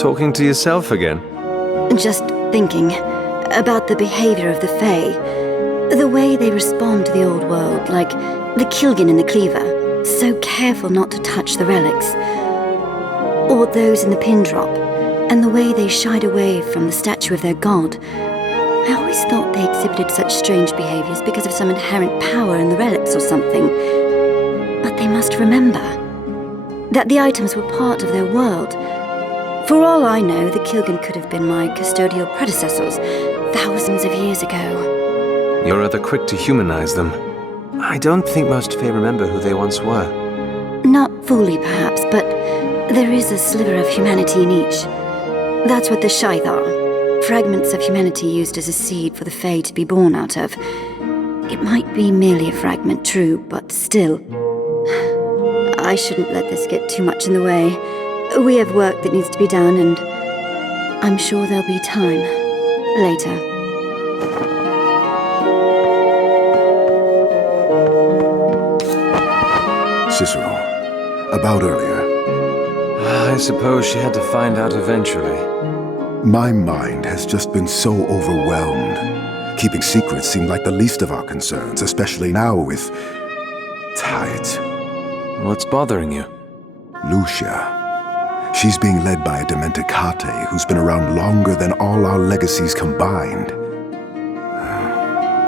talking to yourself again? Just thinking about the behavior of the Fae. The way they respond to the old world, like the Kilgan in the Cleaver, so careful not to touch the relics. Or those in the pin drop, and the way they shied away from the statue of their god. I always thought they exhibited such strange behaviors because of some inherent power in the relics or something. But they must remember that the items were part of their world. For all I know, the Kilgan could have been my custodial predecessors thousands of years ago. You're rather quick to humanize them. I don't think most Fae remember who they once were. Not fully, perhaps, but there is a sliver of humanity in each. That's what the Scythe are. Fragments of humanity used as a seed for the Fae to be born out of. It might be merely a fragment, true, but still. I shouldn't let this get too much in the way. We have work that needs to be done, and I'm sure there'll be time later. Cicero, about earlier. I suppose she had to find out eventually. My mind has just been so overwhelmed. Keeping secrets seemed like the least of our concerns, especially now with tides. What's bothering you? Lucia. She's being led by a demented Kate who's been around longer than all our legacies combined.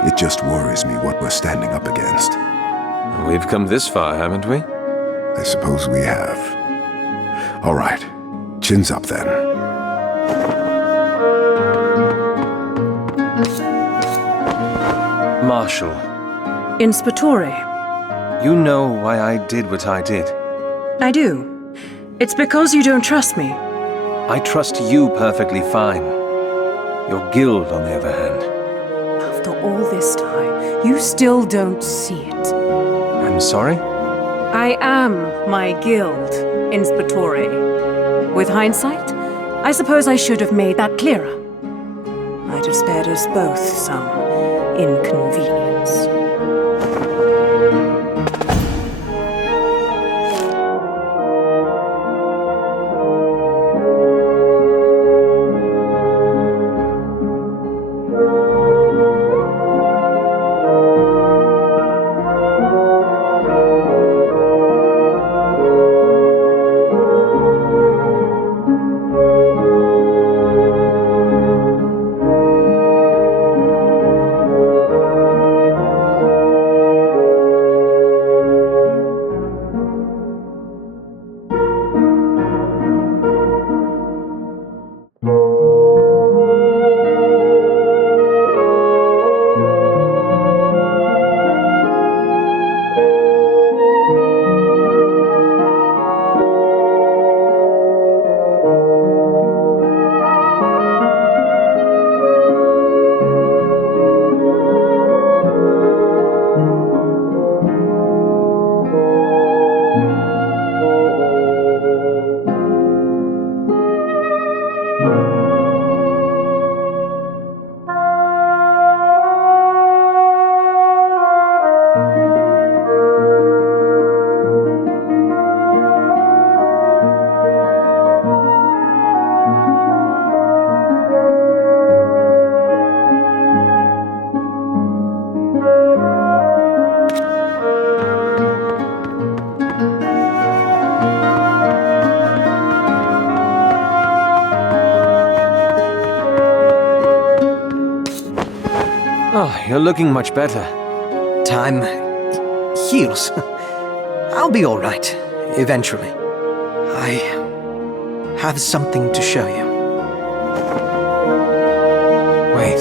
It just worries me what we're standing up against. We've come this far, haven't we? I suppose we have. All right, chins up then. Marshal. Inspectore. You know why I did what I did. I do. It's because you don't trust me. I trust you perfectly fine. Your guild, on the other hand. After all this time, you still don't see it. I'm sorry? I am my guild, Inspectore. With hindsight, I suppose I should have made that clearer. Might have spared us both some inconvenience. Oh, you're looking much better. Time heals. I'll be all right, eventually. I have something to show you. Wait.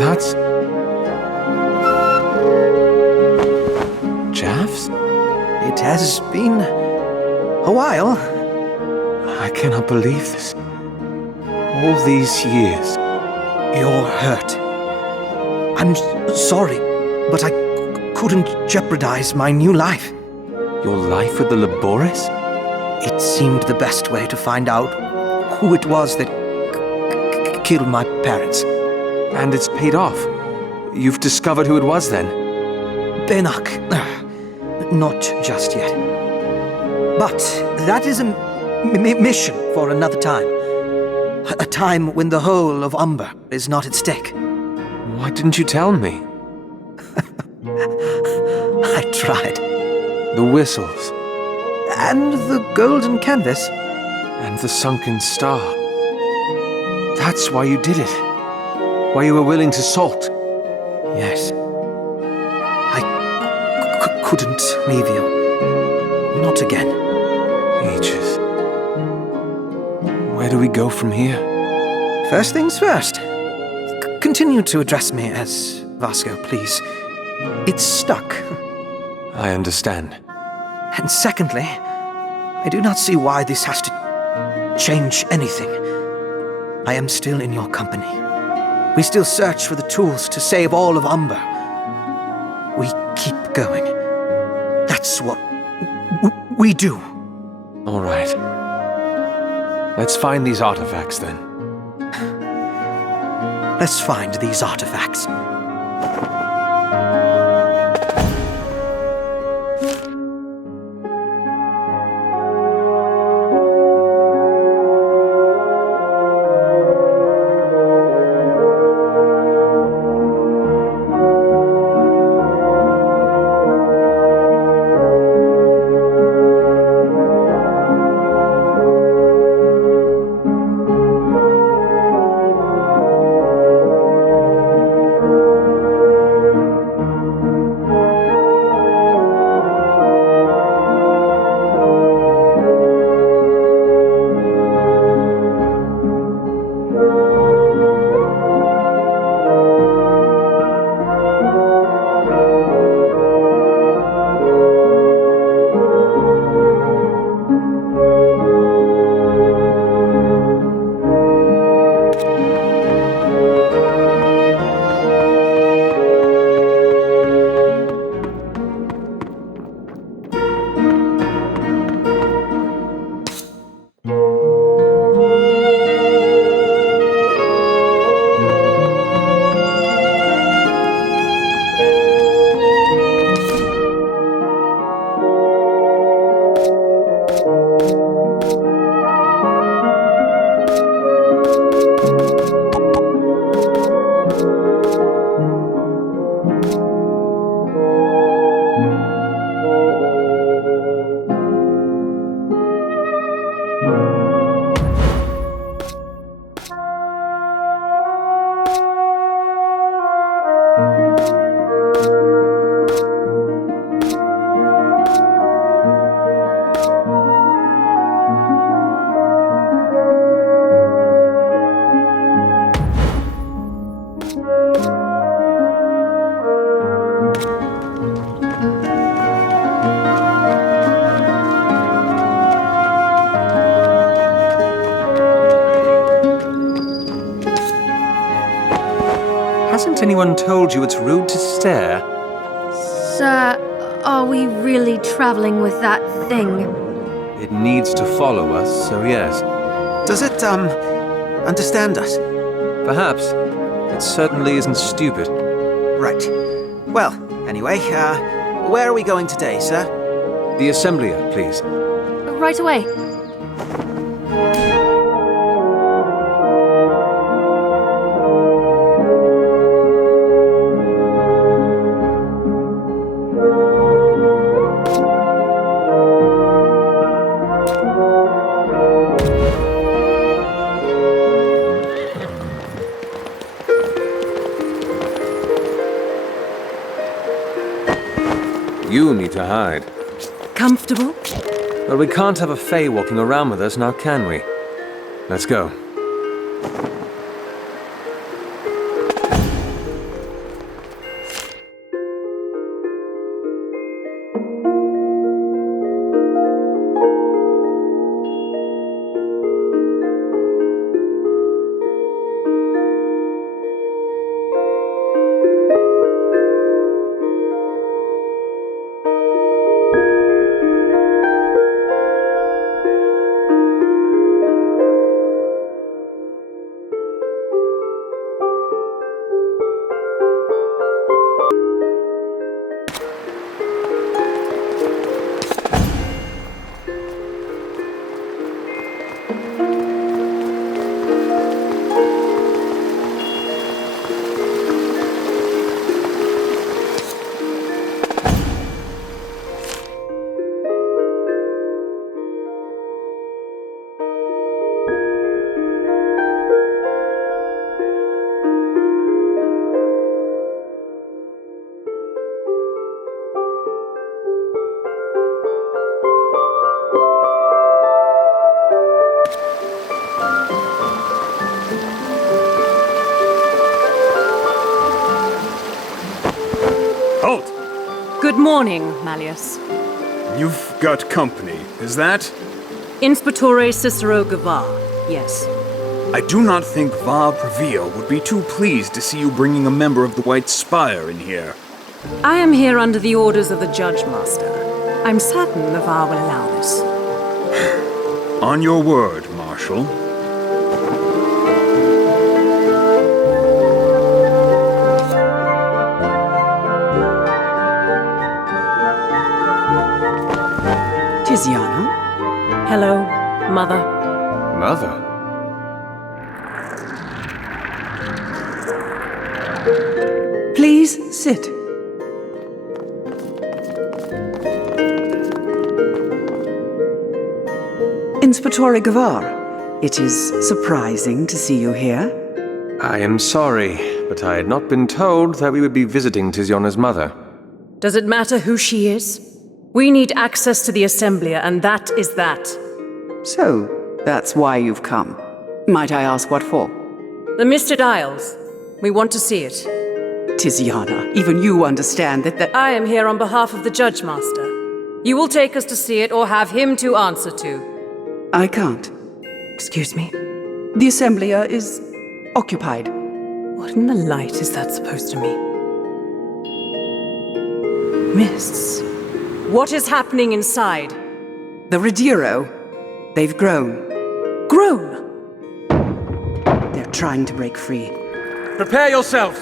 That's... Jaff's? It has been a while. I cannot believe this. All these years. You're hurt. I'm sorry, but I couldn't jeopardize my new life. Your life with the Laboris? It seemed the best way to find out who it was that killed my parents. And it's paid off. You've discovered who it was then? Benak. Not just yet. But that is a mission for another time. A time when the whole of Umber is not at stake. Why didn't you tell me? I tried. The whistles. And the golden canvas. And the sunken star. That's why you did it. Why you were willing to salt. Yes. I couldn't leave you. Not again. Ages. Where do we go from here? First things first. Continue to address me as Vasco, please. It's stuck. I understand. And secondly, I do not see why this has to change anything. I am still in your company. We still search for the tools to save all of Umber. We keep going. That's what we do. All right. Let's find these artifacts then. Let's find these artifacts. Hasn't anyone told you it's rude to stare? Sir, are we really traveling with that thing? It needs to follow us, so yes. Does it, understand us? Perhaps. It certainly isn't stupid. Right. Well, anyway, where are we going today, sir? The Assemblia, please. Right away. You need to hide. Comfortable? But we can't have a Fae walking around with us now, can we? Let's go. Good morning, Malleus. You've got company, is that? Inspectore Cicero Gavar, yes. I do not think Va Pravia would be too pleased to see you bringing a member of the White Spire in here. I am here under the orders of the Judge Master. I'm certain the Va will allow this. On your word, Marshal. Tiziana? Hello, Mother. Mother? Please sit. Inspectore Gavar, it is surprising to see you here. I am sorry, but I had not been told that we would be visiting Tiziana's mother. Does it matter who she is? We need access to the Assemblia, and that is that. So, that's why you've come. Might I ask what for? The Misted Isles. We want to see it. Tiziana, even you understand that I am here on behalf of the Judge Master. You will take us to see it or have him to answer to. I can't. Excuse me? The Assemblia is occupied. What in the light is that supposed to mean? Mists. What is happening inside? The Rediro. They've grown. Grown! They're trying to break free. Prepare yourselves!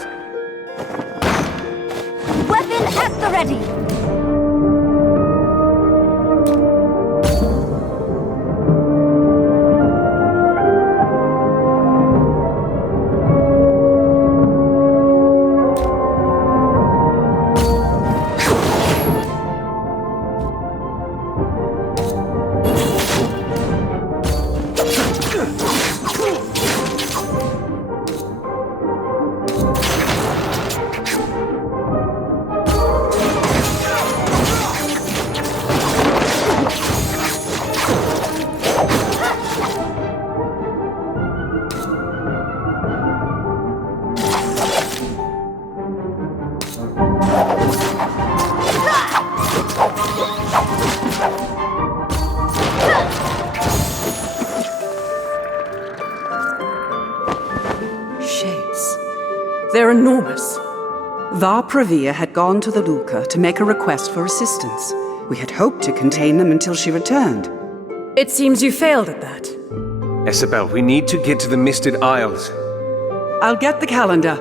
Weapon at the ready! They're enormous. Va Pravia had gone to the Luca to make a request for assistance. We had hoped to contain them until she returned. It seems you failed at that. Isabel, we need to get to the Misted Isles. I'll get the calendar.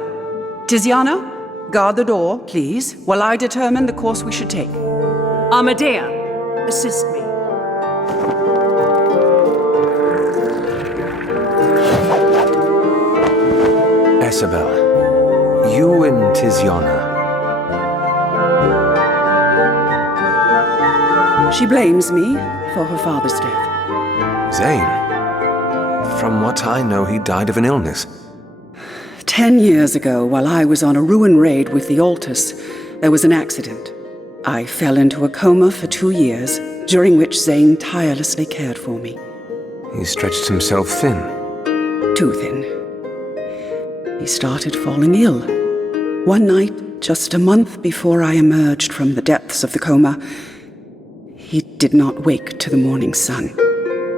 Tiziana, guard the door, please, while I determine the course we should take. Amadea, assist me. Isabel, you and Tiziana. She blames me for her father's death. Zane. From what I know, he died of an illness. 10 years ago, while I was on a ruin raid with the Altus, there was an accident. I fell into a coma for 2 years, during which Zane tirelessly cared for me. He stretched himself thin. Too thin. He started falling ill. One night, just a month before I emerged from the depths of the coma, he did not wake to the morning sun.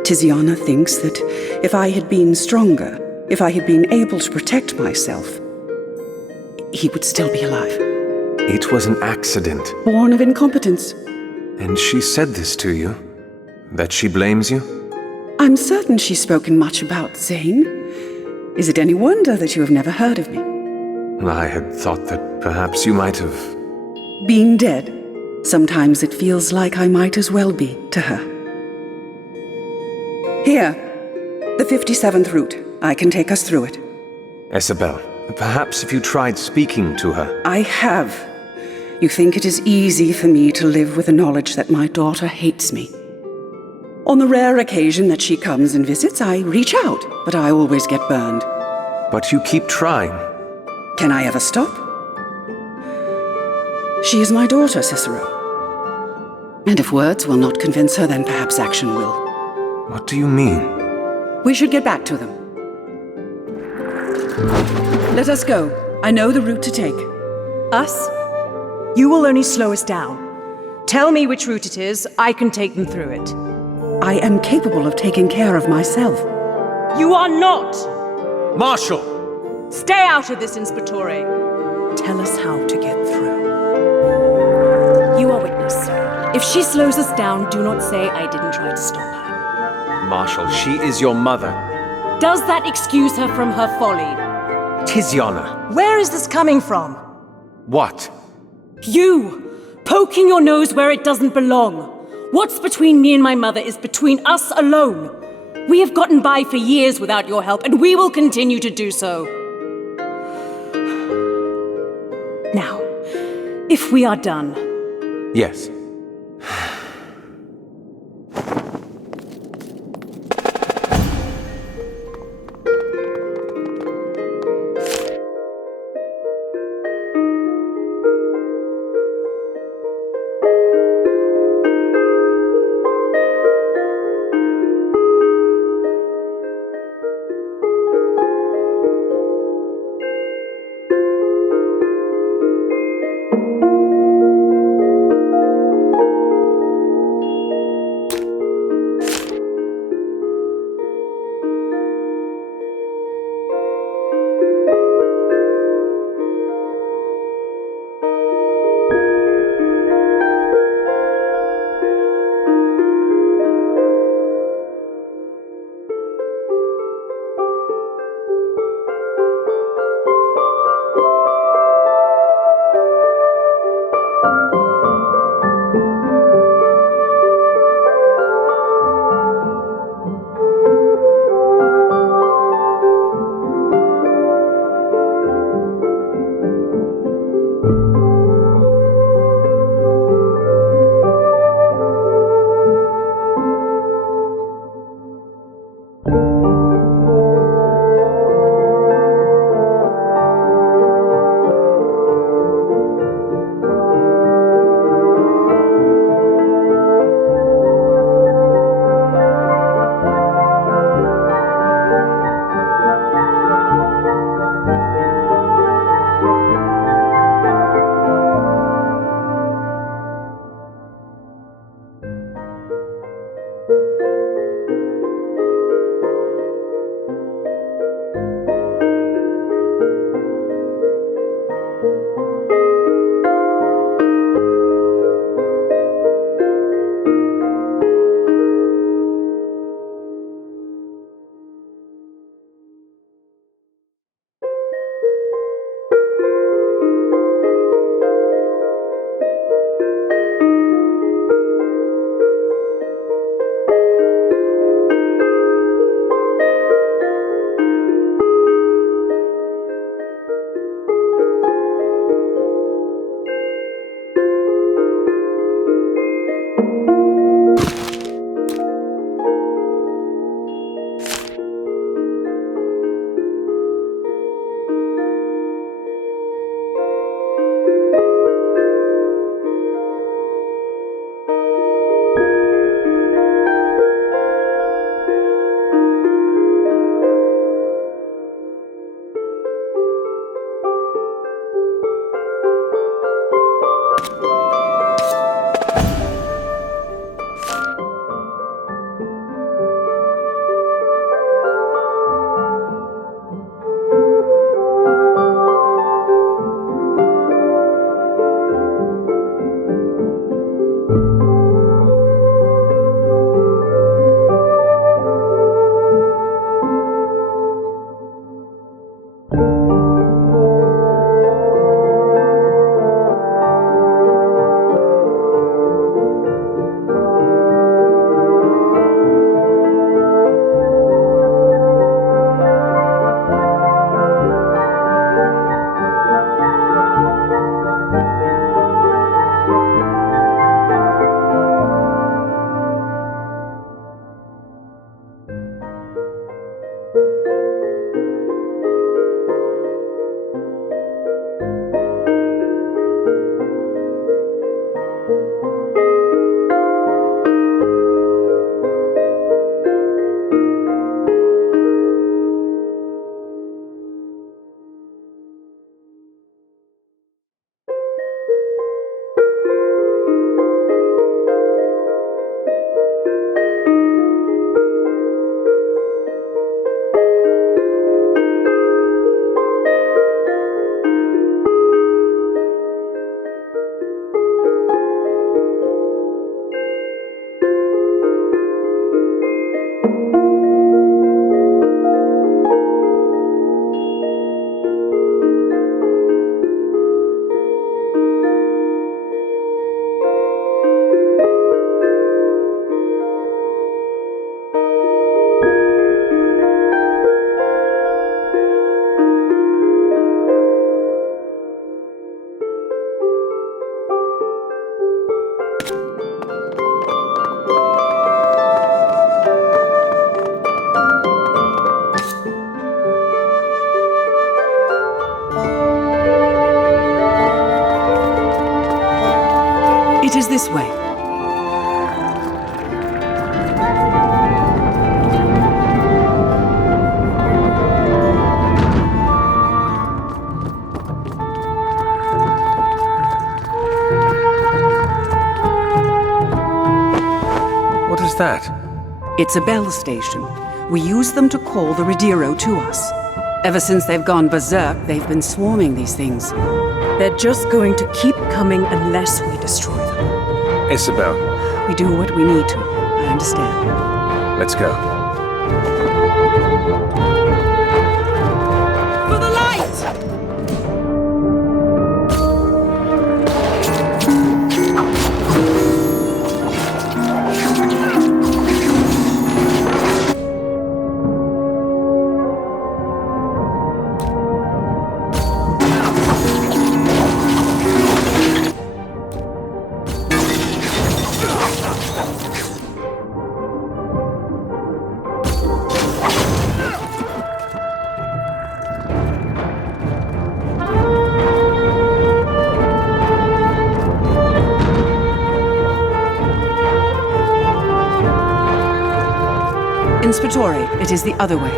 Tiziana thinks that if I had been stronger, if I had been able to protect myself, he would still be alive. It was an accident. Born of incompetence. And she said this to you? That she blames you? I'm certain she's spoken much about Zane. Is it any wonder that you have never heard of me? I had thought that perhaps you might have... Being dead, sometimes it feels like I might as well be to her. Here, the 57th route. I can take us through it. Isabel, perhaps if you tried speaking to her... I have. You think it is easy for me to live with the knowledge that my daughter hates me. On the rare occasion that she comes and visits, I reach out, but I always get burned. But you keep trying. Can I ever stop? She is my daughter, Cicero. And if words will not convince her, then perhaps action will. What do you mean? We should get back to them. Let us go. I know the route to take. Us? You will only slow us down. Tell me which route it is, I can take them through it. I am capable of taking care of myself. You are not! Marshal! Stay out of this, Inspectore. Tell us how to get through. You are witness. If she slows us down, do not say I didn't try to stop her. Marshal, she is your mother. Does that excuse her from her folly? Tiziana. Where is this coming from? What? You! Poking your nose where it doesn't belong. What's between me and my mother is between us alone. We have gotten by for years without your help, and we will continue to do so. Now, if we are done... Yes. It is this way. What is that? It's a bell station. We use them to call the Rediro to us. Ever since they've gone berserk, they've been swarming these things. They're just going to keep coming unless we destroy them. Isabel, We do what we need to. I understand. let's go. For the light! Inspectore, it is the other way.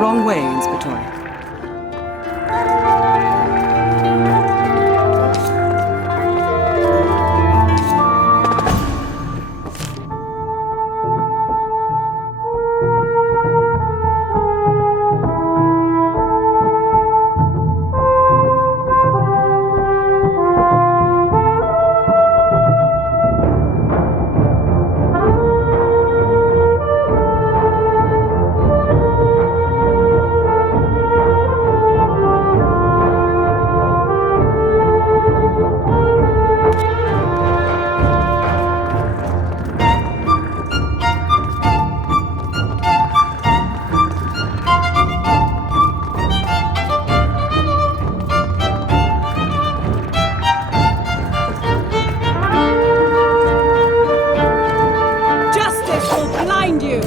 Wrong way, Inspectore. Justice will blind you!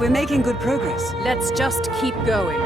We're making good progress. Let's just keep going.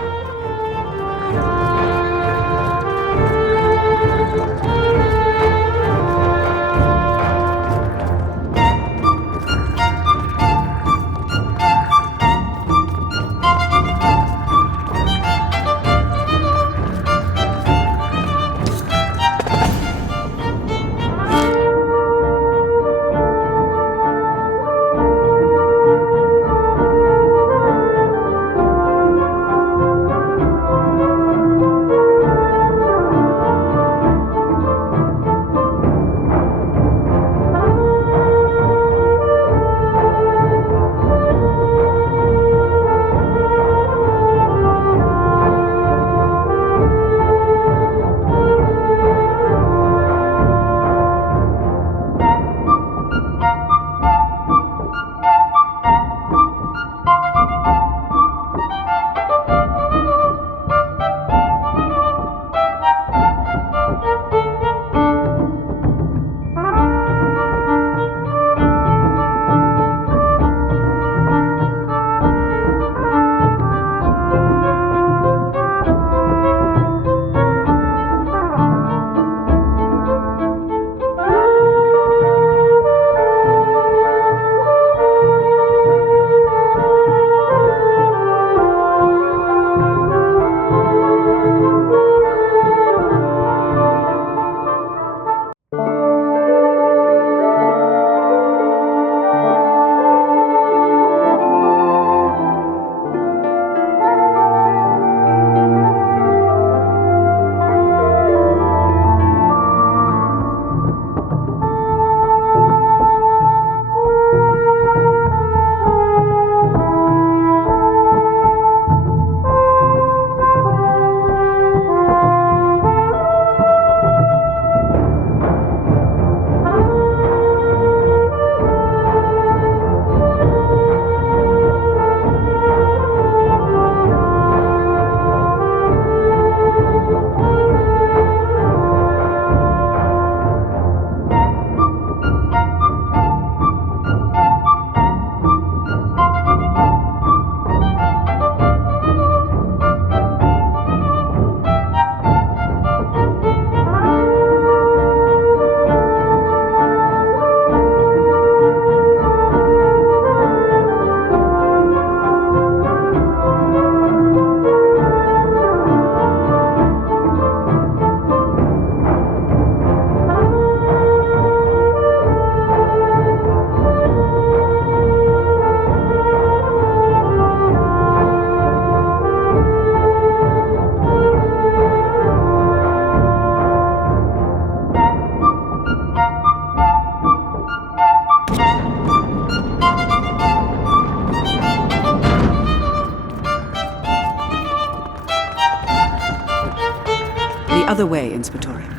The other way, Inspectore.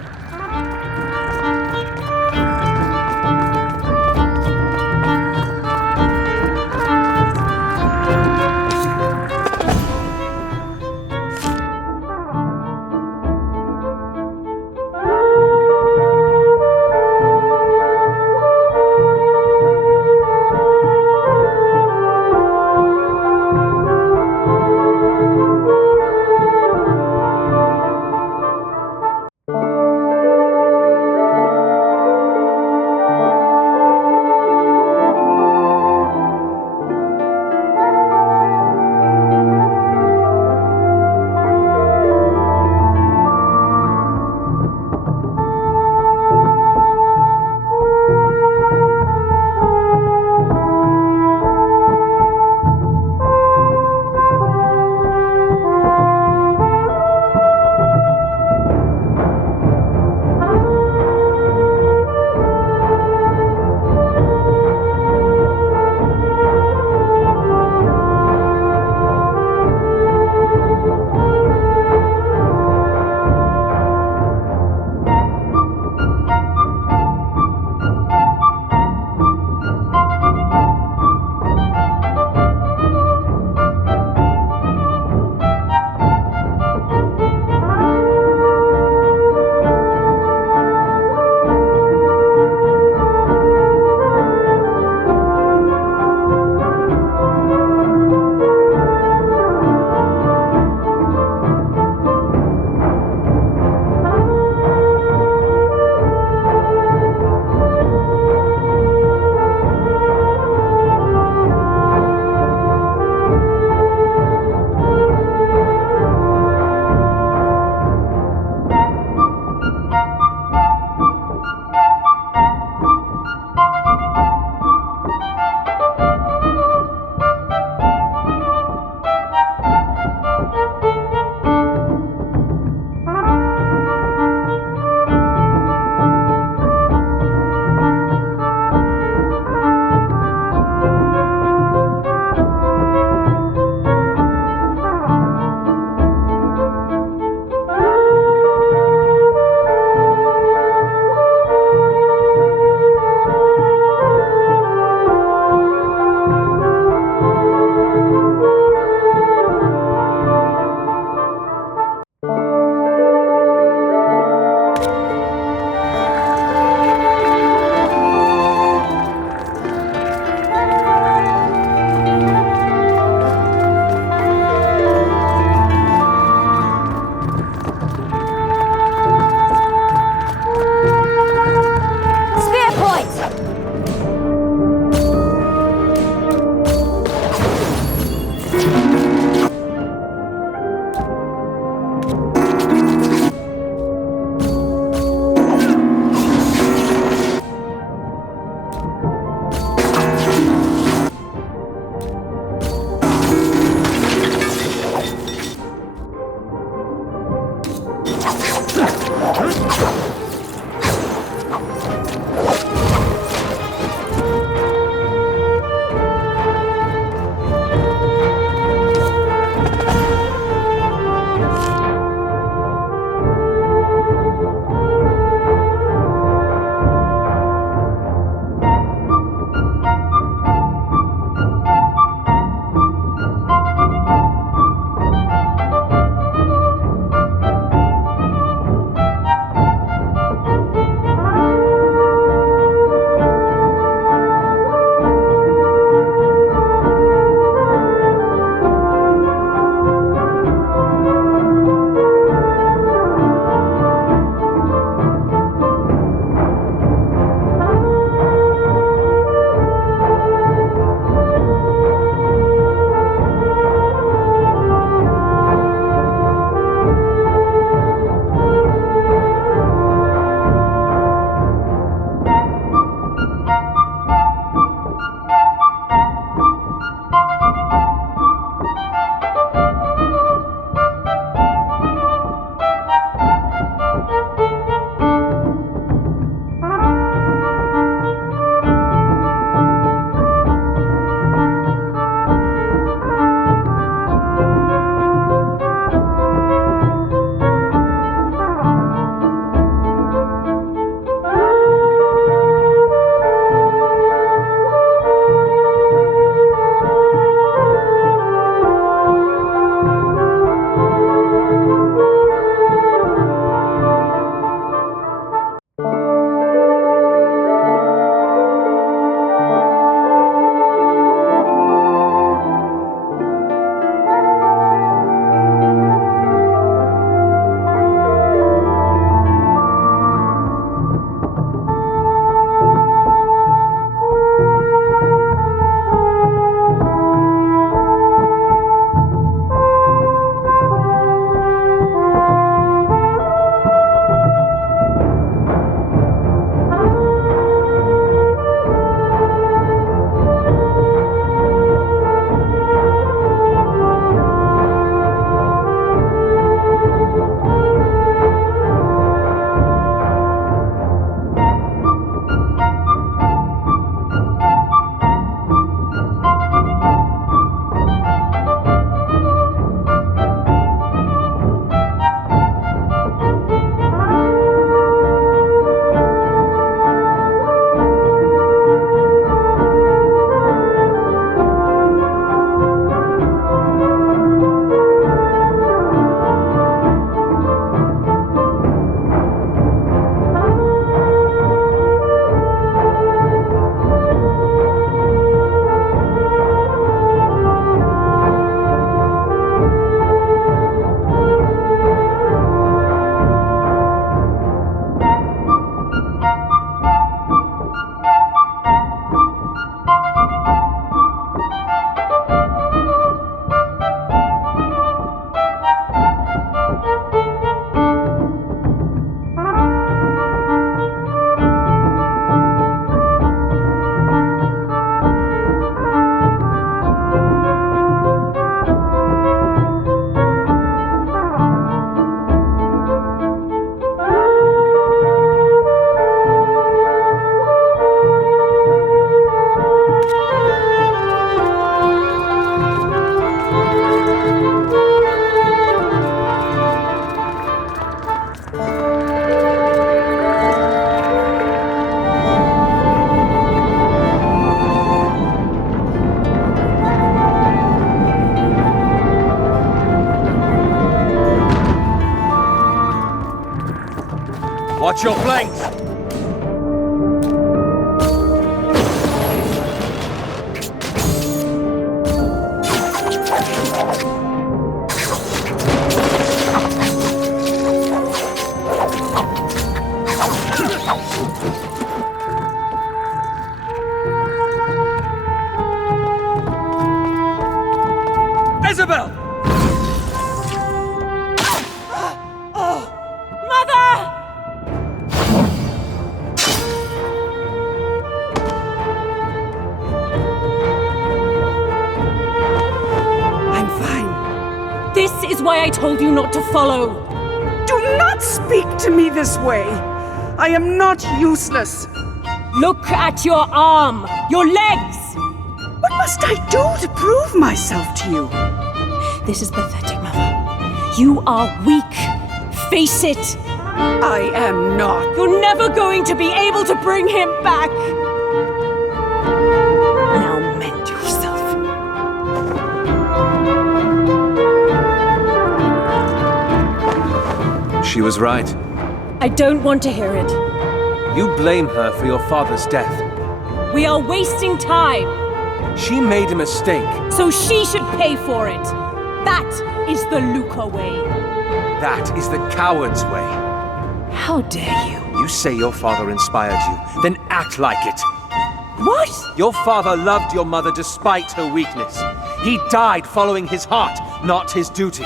Watch your flanks! Isabel! Mother! I'm fine. This is why I told you not to follow. Do not speak to me this way. I am not useless. Look at your arm, your legs. What must I do to prove myself to you? This is pathetic, Mother. You are weak. Face it. I am not. You're never going to be able to bring him back. Now mend yourself. She was right. I don't want to hear it. You blame her for your father's death. We are wasting time, She made a mistake. so she should pay for it. That is the Luca way. That is the coward's way. How dare you? You say your father inspired you, then act like it. What? Your father loved your mother despite her weakness. He died following his heart, not his duty.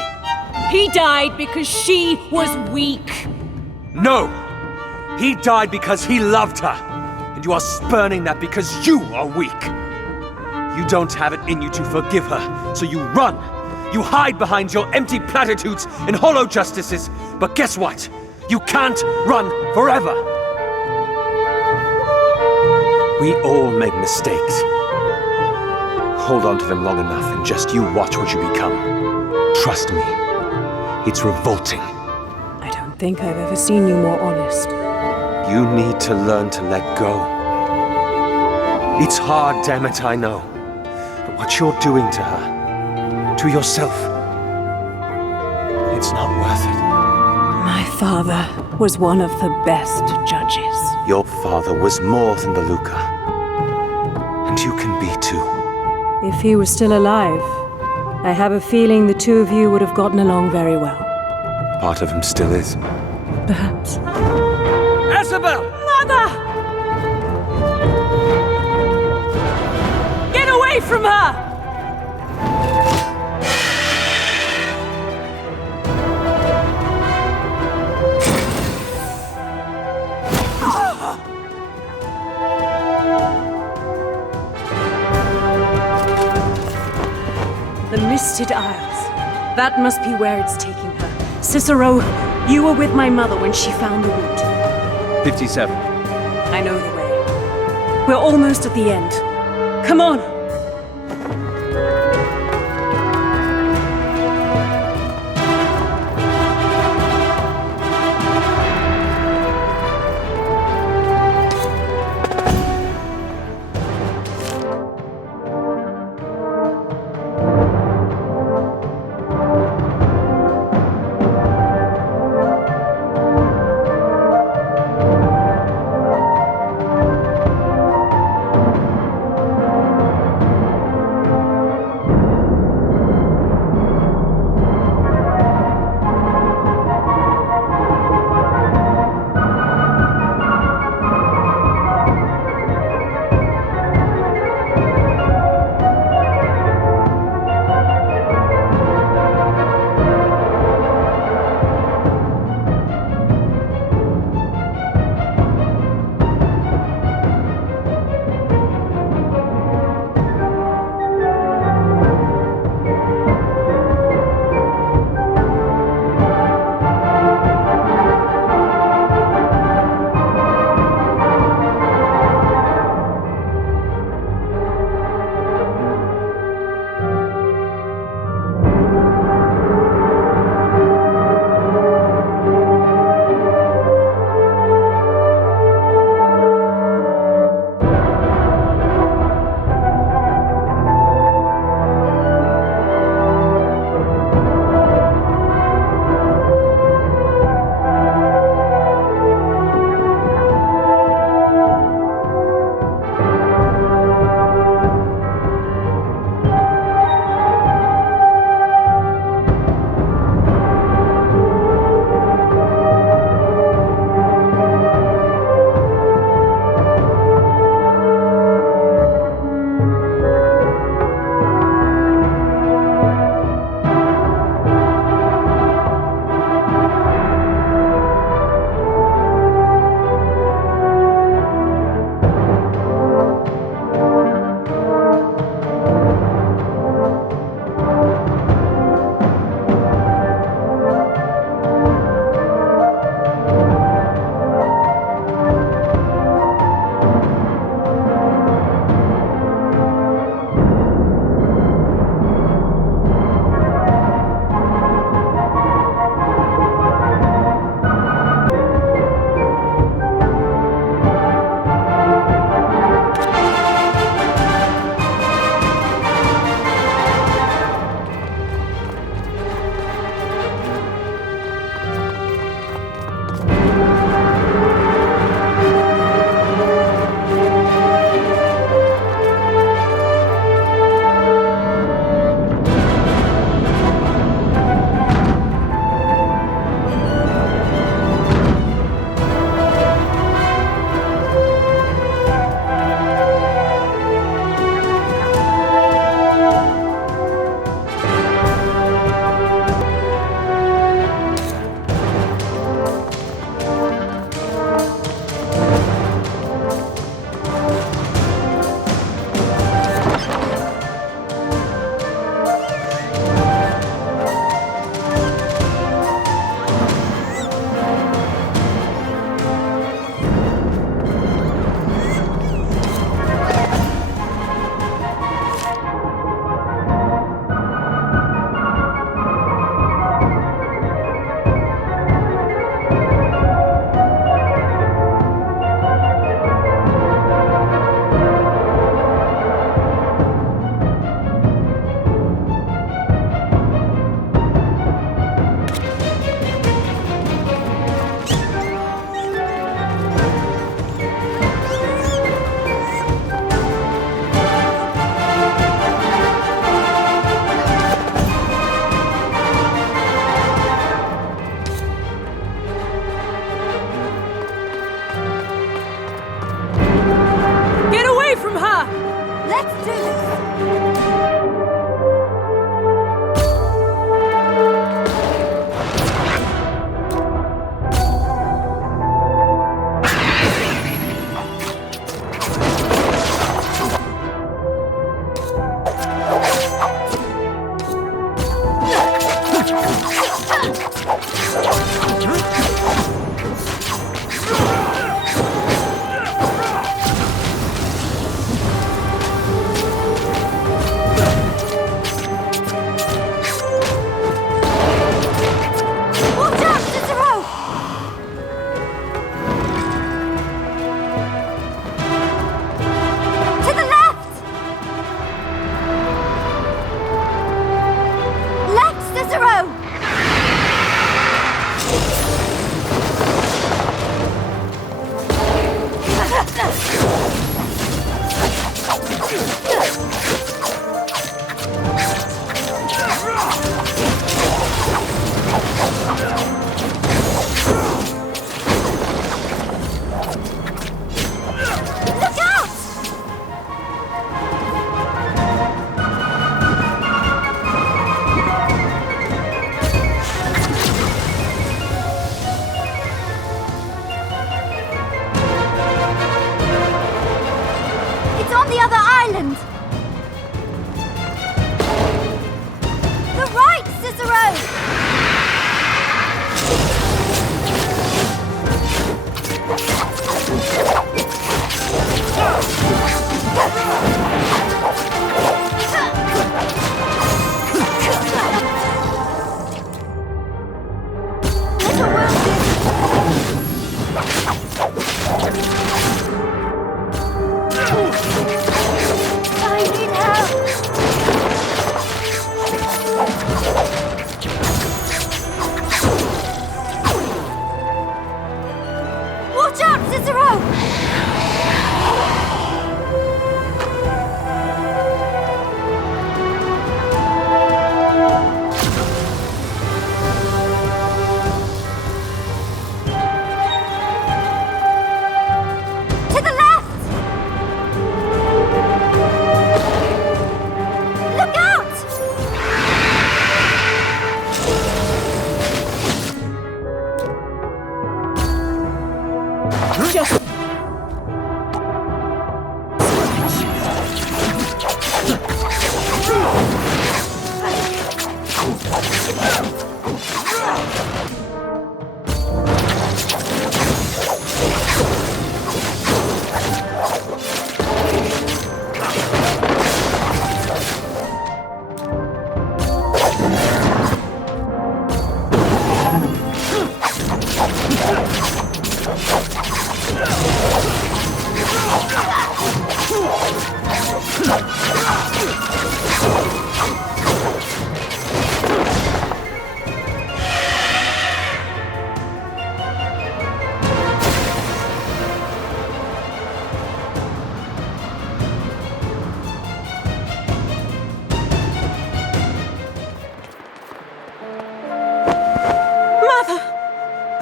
He died because she was weak. No! He died because he loved her. And you are spurning that because you are weak. You don't have it in you to forgive her, so you run. You hide behind your empty platitudes and hollow justices. But guess what? You can't run forever. We all make mistakes. Hold on to them long enough and just you watch what you become. Trust me, it's revolting. I don't think I've ever seen you more honest. You need to learn to let go. It's hard, damn it, I know. But what you're doing to her, to yourself, it's not worth it. My father was one of the best judges. Your father was more than the Luca. And you can be too. If he was still alive, I have a feeling the two of you would have gotten along very well. Part of him still is. Perhaps. Isabel! Mother! Get away from her! The Misted Isles. That must be where it's taking her. Cicero, you were with my mother when she found the wood. 57. I know the way. We're almost at the end. Come on!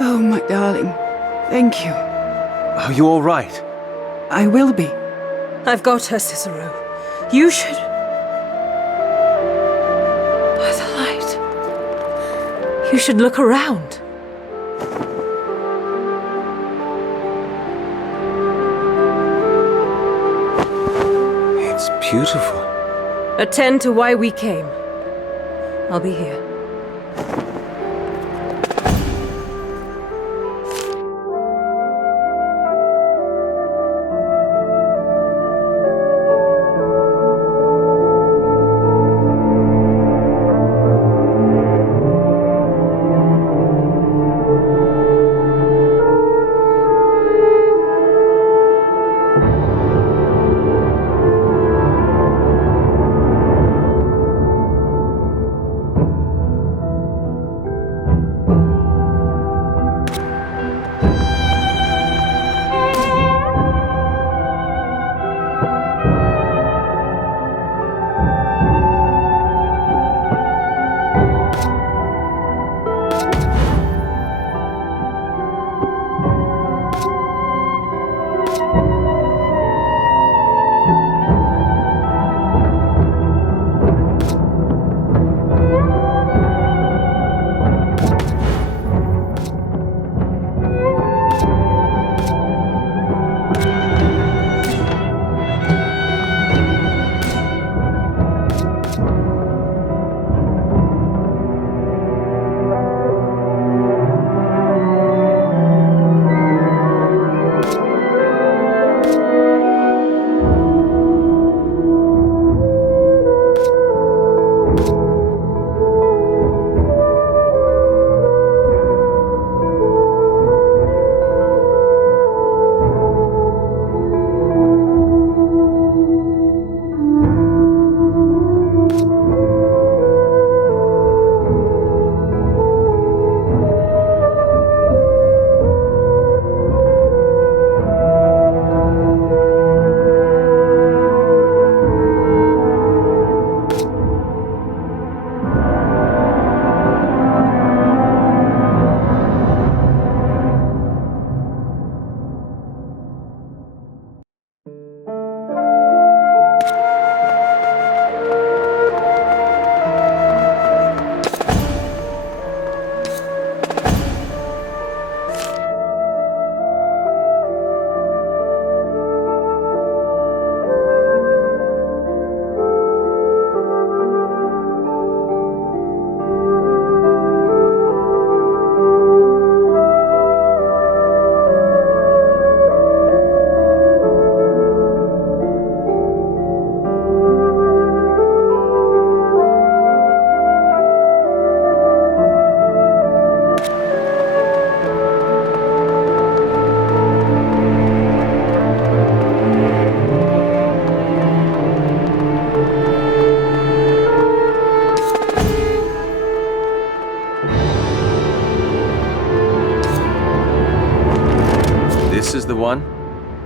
Oh, my darling. Thank you. Are you all right? I will be. I've got her, Cicero. You should... By the light. You should look around. It's beautiful. Attend to why we came. I'll be here.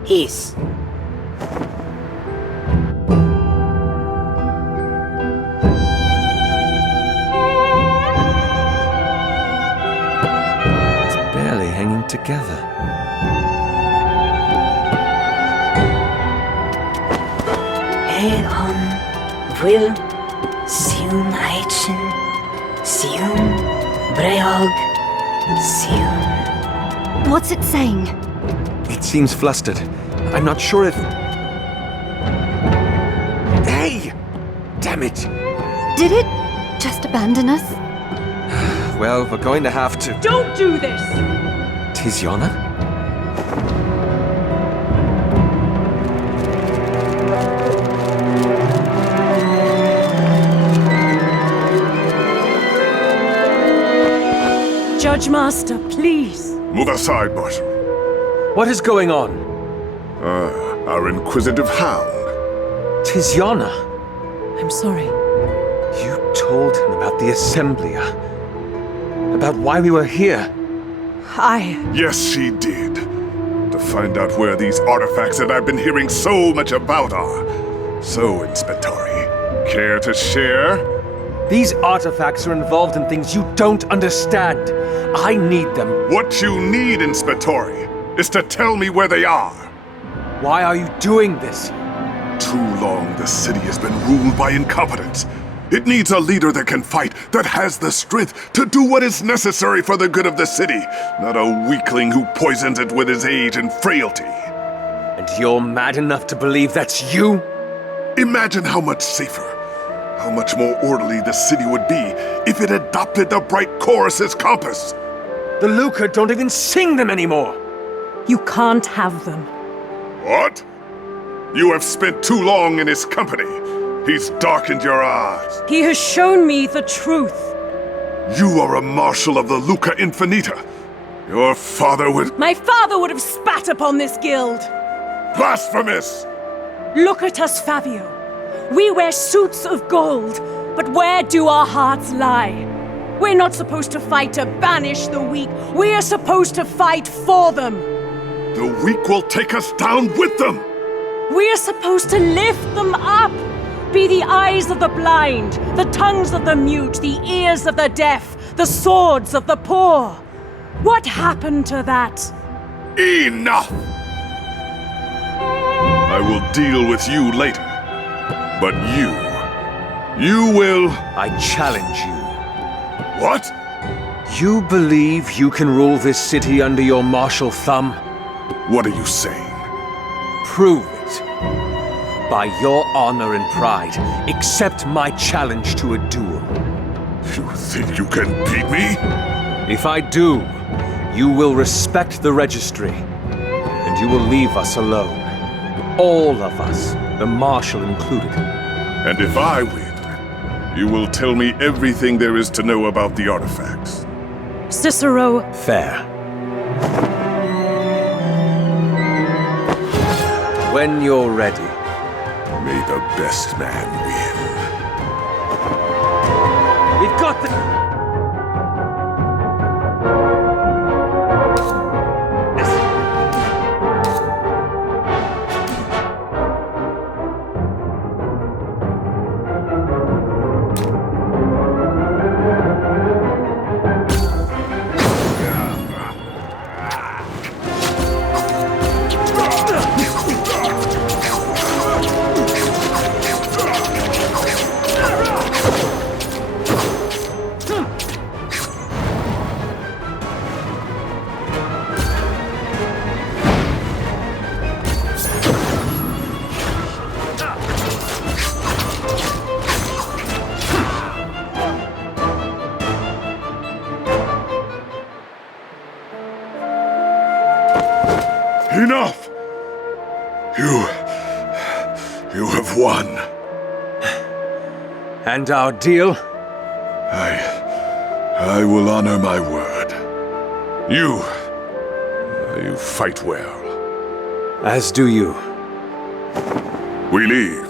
Is. It's barely hanging together. Eon will Siun Aichen Siun Breog Siun. What's it saying? It seems flustered. I'm not sure if... Hey! Damn it! Did it just abandon us? Well, we're going to have to... Don't do this! Tiziana? Judge Master, please. Move aside, Marshal. What is going on? Our inquisitive hound. Tiziana? I'm sorry. You told him about the Assemblia. About why we were here. Yes, she did. To find out where these artifacts that I've been hearing so much about are. So, Inspettori, care to share? These artifacts are involved in things you don't understand. I need them. What you need, Inspettori, is to tell me where they are. Why are you doing this? Too long the city has been ruled by incompetence. It needs a leader that can fight, that has the strength to do what is necessary for the good of the city, not a weakling who poisons it with his age and frailty. And you're mad enough to believe that's you? Imagine how much safer, how much more orderly the city would be if it adopted the bright chorus's compass. The Luca don't even sing them anymore. You can't have them. What? You have spent too long in his company. He's darkened your eyes. He has shown me the truth. You are a marshal of the Luca Infinita. Your father would... My father would have spat upon this guild. Blasphemous! Look at us, Fabio. We wear suits of gold, but where do our hearts lie? We're not supposed to fight to banish the weak. We are supposed to fight for them. The weak will take us down with them. We are supposed to lift them up. Be the eyes of the blind, the tongues of the mute, the ears of the deaf, the swords of the poor. What happened to that? Enough! I will deal with you later. But you will... I challenge you. What? You believe you can rule this city under your martial thumb? What are you saying? Prove it. By your honor and pride, accept my challenge to a duel. You think you can beat me? If I do, you will respect the registry, and you will leave us alone. All of us, the Marshal included. And if I win, you will tell me everything there is to know about the artifacts. Cicero. Fair. When you're ready. May the best man win. We've got the... Enough! You have won. And our deal? I will honor my word. You fight well. As do you. We leave.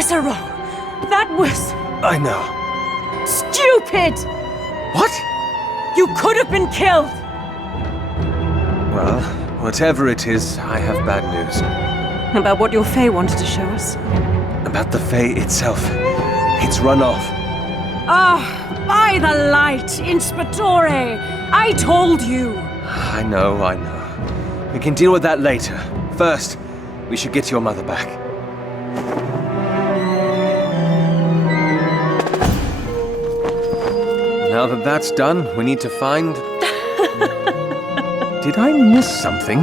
Cicero! That was I know. stupid! What? You could have been killed! Well, whatever it is, I have bad news. About what your Fae wanted to show us. About the Fae itself. It's run off. Ah, by the light, Inspectore! I told you! I know. We can deal with that later. First, we should get your mother back. Now that that's done, we need to find... Did I miss something?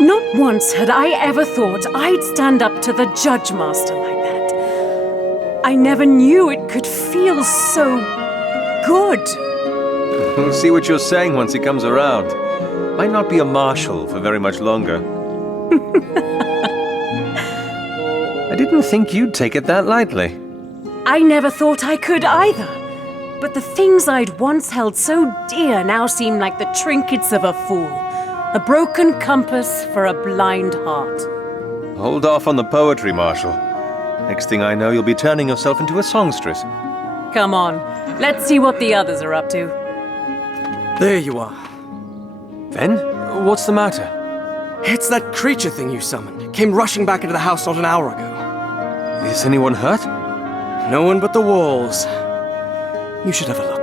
Not once had I ever thought I'd stand up to the Judge Master like that. I never knew it could feel so good. We'll see what you're saying once he comes around. Might not be a marshal for very much longer. I didn't think you'd take it that lightly. I never thought I could either. But the things I'd once held so dear now seem like the trinkets of a fool. A broken compass for a blind heart. Hold off on the poetry, Marshal. Next thing I know, you'll be turning yourself into a songstress. Come on, let's see what the others are up to. There you are. Ven? What's the matter? It's that creature thing you summoned. Came rushing back into the house not an hour ago. Is anyone hurt? No one but the walls. You should have a look.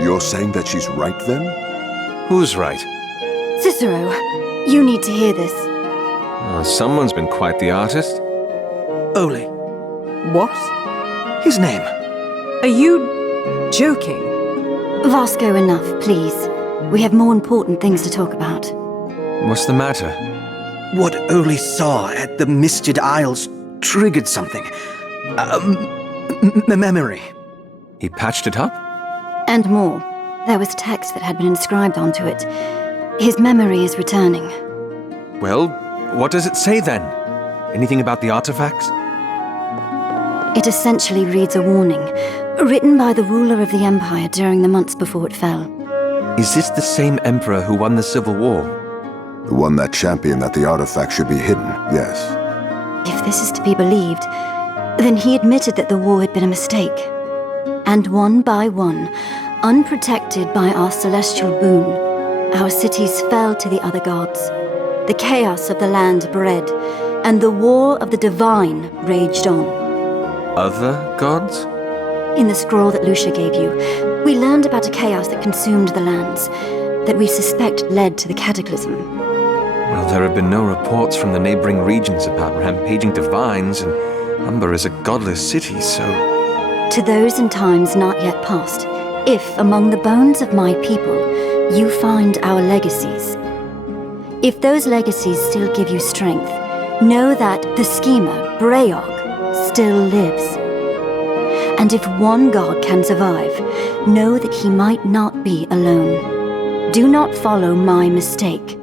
You're saying that she's right then? Who's right? Cicero, you need to hear this. Someone's been quite the artist. Ole, What? His name. Are you joking? Vasco, enough, please. We have more important things to talk about. What's the matter? What Oli saw at the Misted Isles triggered something. Memory. He patched it up? And more. There was text that had been inscribed onto it. His memory is returning. Well, what does it say then? Anything about the artifacts? It essentially reads a warning, written by the ruler of the Empire during the months before it fell. Is this the same emperor who won the Civil War? The one that championed that the artifact should be hidden, yes. If this is to be believed, then he admitted that the war had been a mistake. And one by one, unprotected by our celestial boon, our cities fell to the other gods. The chaos of the land bred, and the war of the divine raged on. Other gods? In the scroll that Lucia gave you, we learned about a chaos that consumed the lands, that we suspect led to the cataclysm. Well, there have been no reports from the neighboring regions about rampaging divines, and Umber is a godless city, so... To those in times not yet past, if among the bones of my people you find our legacies, if those legacies still give you strength, know that the schemer, Breog, still lives. And if one god can survive, know that he might not be alone. Do not follow my mistake.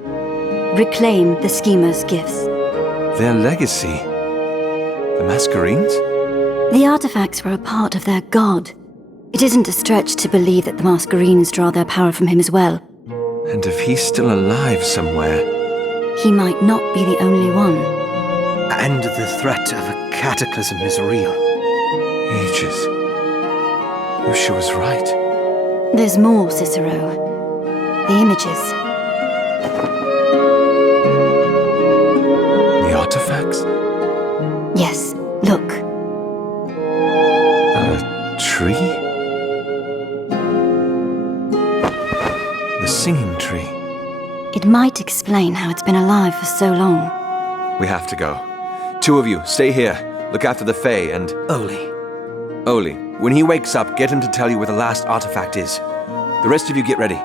Reclaim the schemer's gifts. Their legacy? The Masquerades? The artifacts were a part of their god. It isn't a stretch to believe that the Masquerades draw their power from him as well. And if he's still alive somewhere... He might not be the only one. And the threat of a cataclysm is real. Ages. Lucia was right. There's more, Cicero. The images. The artifacts? Yes, look. A tree? The singing tree. It might explain how it's been alive for so long. We have to go. Two of you, stay here. Look after the Fae and... Oli, when he wakes up, get him to tell you where the last artifact is. The rest of you get ready.